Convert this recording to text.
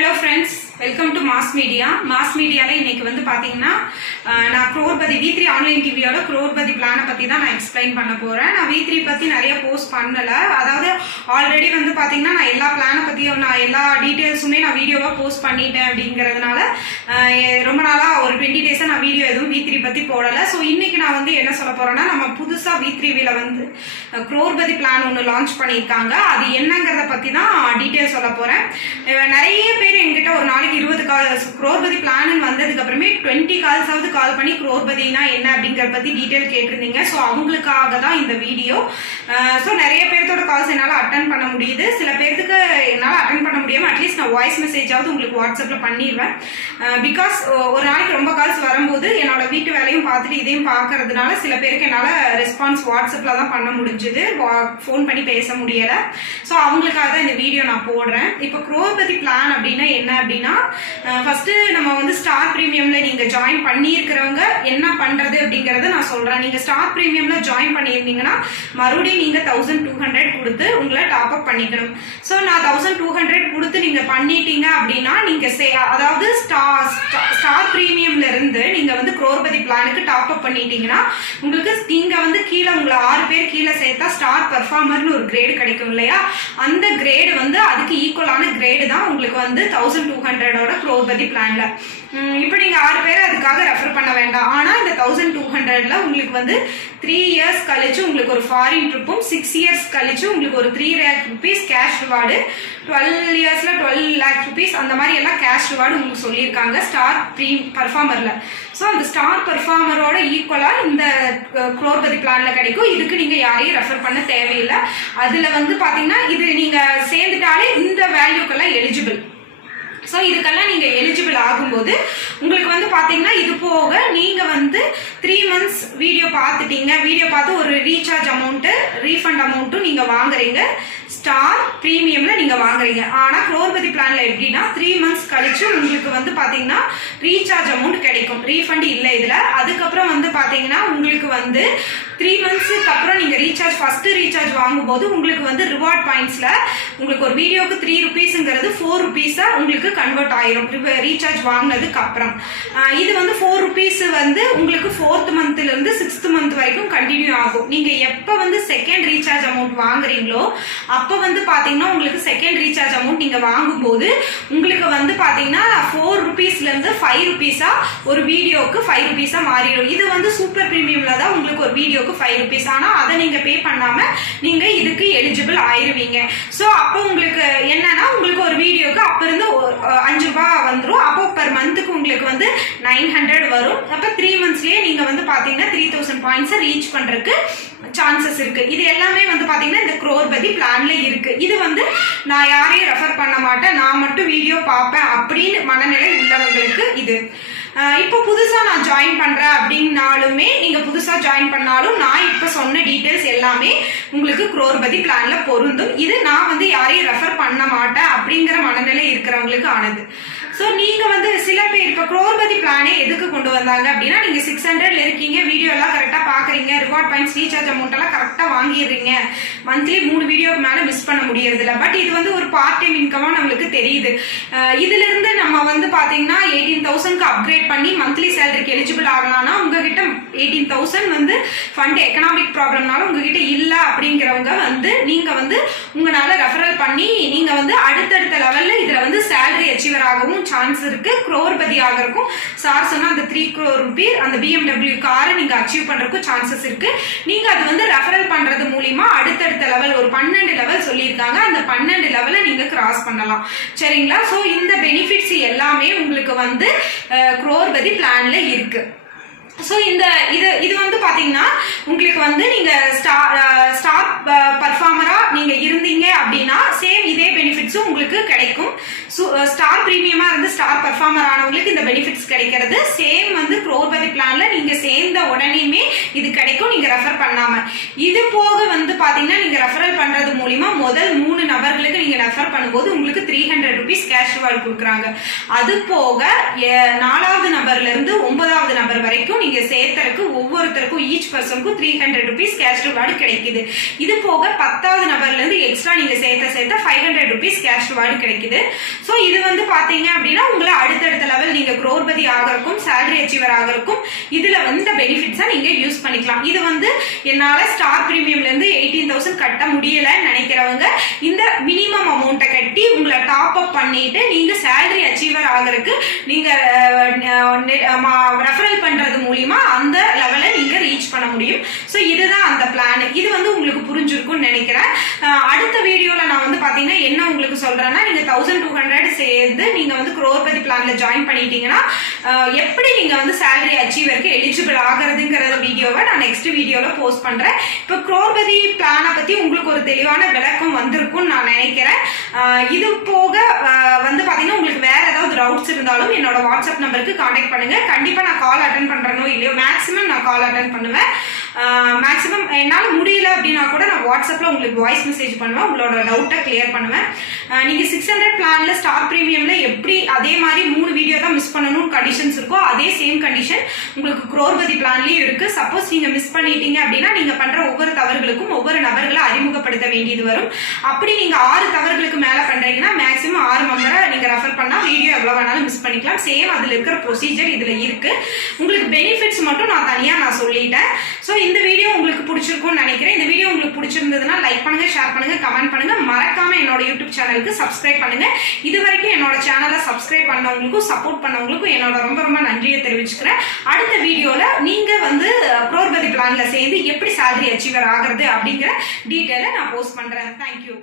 Hello friends, welcome to mass media. Mass மீடியாவில் இன்னைக்கு வந்து பார்த்தீங்கன்னா நான் குரோர்பதி V3 ஆன்லைன் டிவியோட குரோர்பதி பிளானை பற்றி தான் நான் எக்ஸ்பிளைன் பண்ண போகிறேன். நான் V3 பற்றி நிறைய போஸ்ட் பண்ணலை. அதாவது ஆல்ரெடி வந்து பார்த்தீங்கன்னா நான் எல்லா பிளானை பற்றியும் நான் எல்லா டீட்டெயில்ஸுமே நான் வீடியோவாக போஸ்ட் பண்ணிட்டேன். அப்படிங்கிறதுனால ரொம்ப நாளாக ஒரு 20 டேஸாக நான் வீடியோ எதுவும் V3 பற்றி போடலை. ஸோ இன்னைக்கு நான் வந்து என்ன சொல்ல போகிறேன்னா, நம்ம புதுசாக V3வில் வந்து குரோர்பதி பிளான் ஒன்று லான்ச் பண்ணியிருக்காங்க. அது என்னங்கிறத பற்றி தான் டீட்டெயில் சொல்ல போகிறேன். நிறைய பேர் என்கிட்ட ஒரு நாளைக்கு 20 கால்ஸ் குரோர்பதி பிளான் வந்ததுக்கு அப்புறமே 20 கால்ஸாவது கால் பண்ணி குரோர்பதினா என்ன அப்படிங்கறத பத்தி டீடைல் கேட்டிருந்தீங்க. ஸோ அவங்களுக்காக தான் இந்த வீடியோ. ஸோ நிறைய பேர்த்தோட கால்ஸ் என்னால் அட்டன் பண்ண முடியுது. சில பேருக்கு என்னால் அட்டன் பண்ண முடியாம அட்லீஸ்ட் நான் வாய்ஸ் மெசேஜாவது உங்களுக்கு வாட்ஸ்அப்ல பண்ணிடுவேன். பிகாஸ் ஒரு நாளைக்கு ரொம்ப கால்ஸ் வரும்போது என்னோட வீட்டு வேலையும் பார்த்துட்டு இதையும் பார்க்கறதுனால சில பேருக்கு என்னால் ரெஸ்பான்ஸ் வாட்ஸ்அப்ல தான் பண்ண முடிஞ்சுது, ஃபோன் பண்ணி பேச முடியல. ஸோ அவங்களுக்காக தான் இந்த வீடியோ நான் போடுறேன். இப்போ குரோர்பதி பிளான் அப்படின்னா என்ன அப்படின்னா, ஃபர்ஸ்ட் நம்ம வந்து ஸ்டார் பிரீமியம்ல நீங்க ஜாயின் பண்ணியிருக்கிறவங்க என்ன பண்றது அப்படிங்கறத நான் சொல்றேன். நீங்க ஸ்டார் பிரீமியம்ல ஜாயின் பண்ணியிருந்தீங்கன்னா மறுபடியும் நீங்க 1200 கொடுத்து உங்களை டாப் அப் பண்ணிக்கணும். ஸோ நான் 1200 கொடுத்து நீங்க பண்ணிட்டீங்க அப்படின்னா நீங்க அதாவது ஸ்டார் பிரீமியம்ல இருந்து நீங்க வந்து குரோர்பதி பிளானுக்கு டாப் அப் பண்ணிட்டீங்கன்னா உங்களுக்கு நீங்க வந்து கீழே உங்களை 6 பேர் கீழே சேர்த்தா ஸ்டார் பெர்ஃபார்மர்னு ஒரு கிரேடு கிடைக்கும் இல்லையா? அந்த கிரேடு வந்து அதுக்கு ஈக்குவலான கிரேடு தான் உங்களுக்கு வந்து 1200 குரோர்பதி பிளான்ல. இப்ப நீங்க 6 பேரை அதுக்காக ரெஃபர் பண்ண வேண்டாம். ஆனா இந்த 1200ல உங்களுக்கு வந்து 3 இயர்ஸ் கழிச்சு உங்களுக்கு ஒரு ஃபாரின் ட்ரிப்பும், 6 இயர்ஸ் கழிச்சு உங்களுக்கு ஒரு 3 lakh rupees கேஷ் ரிவார்டு, 12 இயர்ஸ்ல 12 lakh rupees அந்த மாதிரி எல்லாம் கேஷ் ரிவார்டு உங்களுக்கு சொல்லியிருக்காங்க ஸ்டார் பெர்ஃபார்மர்ல. ஸோ அந்த ஸ்டார் பெர்ஃபார்மரோட ஈக்குவலா இந்த குரோர்பதி பிளான்ல கிடைக்கும். இதுக்கு நீங்க யாரையும் ரெஃபர் பண்ண தேவையில்லை. அதுல வந்து பாத்தீங்கன்னா இது நீங்க சேர்ந்துட்டாலே இந்த வேல்யூக்கெல்லாம் எலிஜிபிள். ஸோ இதுக்கெல்லாம் நீங்க எலிஜிபிள் ஆகும்போது உங்களுக்கு வந்து பாத்தீங்கன்னா இது போக நீங்க வந்து 3 months வீடியோ பார்த்துட்டீங்க, வீடியோ பார்த்து ஒரு ரீசார்ஜ் அமௌண்ட், ரீஃபண்ட் அமௌண்ட்டும் நீங்க வாங்குறீங்க. ஸ்டார் பிரீமியம்ல நீங்க வாங்குறீங்க. ஆனா குரோர்பதி பிளான்ல எப்படின்னா 3 months கழிச்சு உங்களுக்கு வந்து பாத்தீங்கன்னா ரீசார்ஜ் அமௌண்ட் கிடைக்கும், ரீஃபண்ட் இல்ல இதுல. அதுக்கப்புறம் வந்து பாத்தீங்கன்னா உங்களுக்கு வந்து 3 monthsக்கு அப்புறம் நீங்க ஃபர்ஸ்ட் ரீசார்ஜ் வாங்கும்போது உங்களுக்கு வந்து ரிவார்ட் பாயிண்ட்ஸ்ல உங்களுக்கு ஒரு வீடியோக்கு 3 rupeesங்கிறது 4 rupees உங்களுக்கு கன்வெர்ட் ஆயிரும் ரீசார்ஜ் வாங்கினதுக்கு அப்புறம். இது வந்து 4 rupees வந்து உங்களுக்கு 4th monthல இருந்து 6th month வரைக்கும் கண்டினியூ ஆகும். நீங்க எப்ப வந்து செகண்ட் ரீசார்ஜ் அமௌண்ட் வாங்குறீங்களோ அப்ப வந்து பாத்தீங்கன்னா உங்களுக்கு செகண்ட் ரீசார்ஜ் அமௌண்ட் நீங்க வாங்கும்போது உங்களுக்கு வந்து பாத்தீங்கன்னா 4 rupeesல இருந்து 5 rupeesஆ ஒரு வீடியோக்கு 5 rupeesஆ மாறிடும். இது வந்து சூப்பர் பிரீமியம்ல தான் உங்களுக்கு ஒரு வீடியோக்கு 5 rupees. ஆனா அதை நீங்க பே பண்ணாம நீங்க இதுக்கு எலிஜிபிள் ஆயிருவீங்க. சோ அப்போ உங்களுக்கு என்னன்னா உங்களுக்கு ஒரு வீடியோக்கு அப்ப இருந்து 5 ரூபாய் வந்துரும். அப்போ பெர் மந்த்துக்கு உங்களுக்கு வந்து 900 வரும். அப்ப 3 monthsலயே நீங்க வந்து பாத்தீங்கன்னா 3000 பாயிண்ட்ஸ் ரீச் பண்றதுக்கு சான்சஸ் இருக்கு. இது எல்லாமே வந்து பாத்தீங்கன்னா இந்த குரோர்பதி பிளான்ல இருக்கு. இது வந்து நான் யாரையும் ரெஃபர் பண்ண மாட்டேன், நான் மட்டும் வீடியோ பார்ப்பேன் அப்படின்னு மனநிலை உள்ளவங்களுக்கு இது. இப்போ புதுசா நான் ஜாயின் பண்றேன் அப்படின்னாலுமே நீங்க புதுசா ஜாயின் பண்ணாலும் நான் இப்ப சொன்ன டீடைல்ஸ் எல்லாமே உங்களுக்கு குரோர்பதி பிளான்ல பொருந்தும். இது நான் வந்து யாரையும் ரெஃபர் பண்ண மாட்டேன் அப்படிங்கிற மனநிலை இருக்கிறவங்களுக்கு ஆனது. ஸோ நீங்க வந்து சில பேர் இப்ப குரோர்பதி பிளானே எதுக்கு கொண்டு வந்தாங்க அப்படின்னா, நீங்க 600 இருக்கீங்க, வீடியோ எல்லாம் கரெக்டா பாக்குறீங்க, ரிவார்ட் பாயிண்ட்ஸ், ரீசார்ஜ் அமௌண்ட் எல்லாம் கரெக்டா வாங்கிடுறீங்க, மந்த்லி 3 வீடியோக்கு மேல மிஸ் பண்ண முடியறது இல்லை. பட் இது வந்து ஒரு பார்ட் டைம் இன்கமா நம்மளுக்கு தெரியுது. இதுல இருந்து நம்ம வந்து பாத்தீங்கன்னா 18,000க்கு அப்கிரேட் பண்ணி மந்த்லி சேலரிக்கு எலிஜிபிள் ஆகலாம்னா உங்ககிட்ட 18,000 வந்து ஃபண்ட் எக்கனாமிக் ப்ராப்ளம்னால உங்ககிட்ட இல்ல அப்படிங்கிறவங்க வந்து நீங்க வந்து உங்களால ரெஃபரல் பண்ணி நீங்க வந்து அடுத்தடுத்த லெவல்ல இதுல வந்து சேலரி அச்சீவர் ஆகவும் சான்ஸ் இருக்கு. குரோர்பதி ஆகிறதுக்கும் சார் சொன்னா அந்த 3 crore rupees அந்த BMW காரை நீங்க அச்சீவ் பண்றதுக்கும் சான்சஸ் இருக்கு. நீங்க அது வந்து ரெஃபரல் பண்றது மூலியமா அடுத்தடுத்த லெவல் ஒரு 12 லெவல் சொல்லியிருக்காங்க, அந்த 12 லெவலை நீங்க கிராஸ் பண்ணலாம். சரிங்களா? சோ இந்த பெனிஃபிட்ஸ் எல்லாமே உங்களுக்கு வந்து குரோர்பதி பிளான்ல இருக்கு. ஸோ இது வந்து பாத்தீங்கன்னா உங்களுக்கு வந்து நீங்க ஸ்டார் பர்ஃபார்மரா நீங்க இருந்தீங்க அப்படின்னா சேம் இதே பெனிஃபிட்ஸும் உங்களுக்கு கிடைக்கும். ஸ்டார் பிரீமியமா இருந்து ஸ்டார் பர்ஃபார்மர் ஆனவங்களுக்கு இந்த பெனிஃபிட்ஸ் கிடைக்கிறது சேம் வந்து குரோர்பதி பிளான்ல நீங்க சேர்ந்த உடனேயுமே இது கிடைக்கும், நீங்க ரெஃபர் பண்ணாம. இது போக வந்து பாத்தீங்கன்னா நீங்க ரெஃபரல் பண்றது மூலியமா முதல் 3 நபர்களுக்கு நீங்க ரெஃபர் பண்ணும்போது உங்களுக்கு 300 rupees கேஷ் ரிவார்டு கொடுக்குறாங்க. அது போக 4வது நபர்ல இருந்து 9வது நபர் வரைக்கும் நீங்க சேர்த்தருக்கு ஒவ்வொருத்தருக்கும் ஈச் பர்சனுக்கும் 300 rupees கேஷ் ரிவார்டு கிடைக்குது. இது போக 10வது நபர்ல இருந்து எக்ஸ்ட்ரா நீங்க சேர்த்த 500 rupees கேஷ் ரிவார்டு கிடைக்குது. ஸோ இது வந்து பாத்தீங்க அப்படின்னா உங்களை அடுத்தடுத்த லெவல் நீங்க crorepati ஆகிறதுக்கும் salary achiever ஆகிறதுக்கும் இதுல வந்து இந்த பெனிஃபிட்ஸை நீங்க யூஸ் பண்ணிக்கலாம். இது வந்து என்னால ஸ்டார் பிரீமியம்ல இருந்து 18,000 கட்ட முடியலன்னு நினைக்கிறவங்க இந்த மினிமம் அமௌண்ட்டை கட்டி உங்களை டாப் அப் பண்ணிட்டு நீங்க salary achiever ஆகிறதுக்கு நீங்க ரெஃபரல் பண்றது மூலியமா அந்த லெவலை நீங்க ரீச் பண்ண முடியும். ஸோ இதுதான் அந்த பிளான். இது வந்து உங்களுக்கு புரிஞ்சிருக்கும்னு நினைக்கிறேன். அடுத்த வீடியோல நான் வந்து பாத்தீங்கன்னா என்ன உங்களுக்கு சொல்றேன்னா, நீங்க 1200 சேர்ந்து நீங்க வந்து crorepati பிளான்ல ஜாயின் பண்ணிட்டீங்கன்னா எப்படி நீங்க வந்து salary achieverக்கு எலிஜிபிள் ஆகிறதுங்கிற வீடியோவை நான் நெக்ஸ்ட் வீடியோல போஸ்ட் பண்றேன். இப்போ crorepati பிளானை பத்தி உங்களுக்கு ஒரு தெளிவான விளக்கம் வந்திருக்கும்னு நான் நினைக்கிறேன். இது போக வந்து பாத்தீங்கன்னா உங்களுக்கு வேற ஏதாவது டவுட்ஸ் இருந்தாலும் என்னோட வாட்ஸ்அப் நம்பருக்கு கான்டாக்ட் பண்ணுங்க. கண்டிப்பா நான் கால் அட்டன் பண்றேனோ இல்லையோ, மேக்ஸிமம் நான் கால் அட்டன் பண்ணுவேன். மேக்ஸிமம் என்னால முடியல அப்படின்னா கூட நான் வாட்ஸ்அப்ல உங்களுக்கு வாய்ஸ் மெசேஜ் பண்ணுவேன், உங்களோட டவுட்டை கிளியர் பண்ணுவேன். நீங்க 600 பிளான்ல ஸ்டார் பிரீமியம்ல எப்படி அதே மாதிரி 3 வீடியோ தான் மிஸ் பண்ணணும் கண்டிஷன்ஸ் இருக்கோ அதே சேம் கண்டிஷன் உங்களுக்கு crorepati பிளான்லயும் இருக்கு. சப்போஸ் நீங்க மிஸ் பண்ணிட்டீங்க அப்படின்னா நீங்க பண்ற ஒவ்வொரு தவறுகளுக்கும் ஒவ்வொரு நபர்களை அறிமுகப்படுத்த வேண்டியது வரும். அப்படி நீங்க 6 தவறுகளுக்கு மேல பண்றீங்கன்னா மேக்ஸிமம் 6 மெம்பரை நீங்க ரெஃபர் பண்ணா வீடியோ எவ்வளவு வேணாலும் மிஸ் பண்ணிக்கலாம். சேம் அதுல இருக்கிற ப்ரொசீஜர் இதுல இருக்கு. உங்களுக்கு பெனிஃபிட்ஸ் மட்டும் நான் தனியா சொல்லிட்டேன். சோ இந்த வீடியோ உங்களுக்கு பிடிச்சிருக்கும்னு நினைக்கிறேன். இந்த வீடியோ உங்களுக்கு பிடிச்சிருந்ததுன்னா லைக் பண்ணுங்க, ஷேர் பண்ணுங்க, கமெண்ட் பண்ணுங்க. மறக்காம என்னோட யூடியூப் சேனலுக்கு சப்ஸ்கிரைப் பண்ணுங்க. இது வரைக்கும் என்னோட சேனலை சப்ஸ்கிரைப் பண்ணவங்களுக்கும் சப்போர்ட் பண்ணவங்களுக்கும் என்னோட ரொம்ப ரொம்ப நன்றியை தெரிவிச்சுக்கிறேன். அடுத்த வீடியோல நீங்க வந்து crorepati பிளான்ல சேர்ந்து எப்படி salary achiever ஆகிறது அப்படிங்கிற டீட்டெயிலை நான் போஸ்ட் பண்றேன். தேங்க்யூ.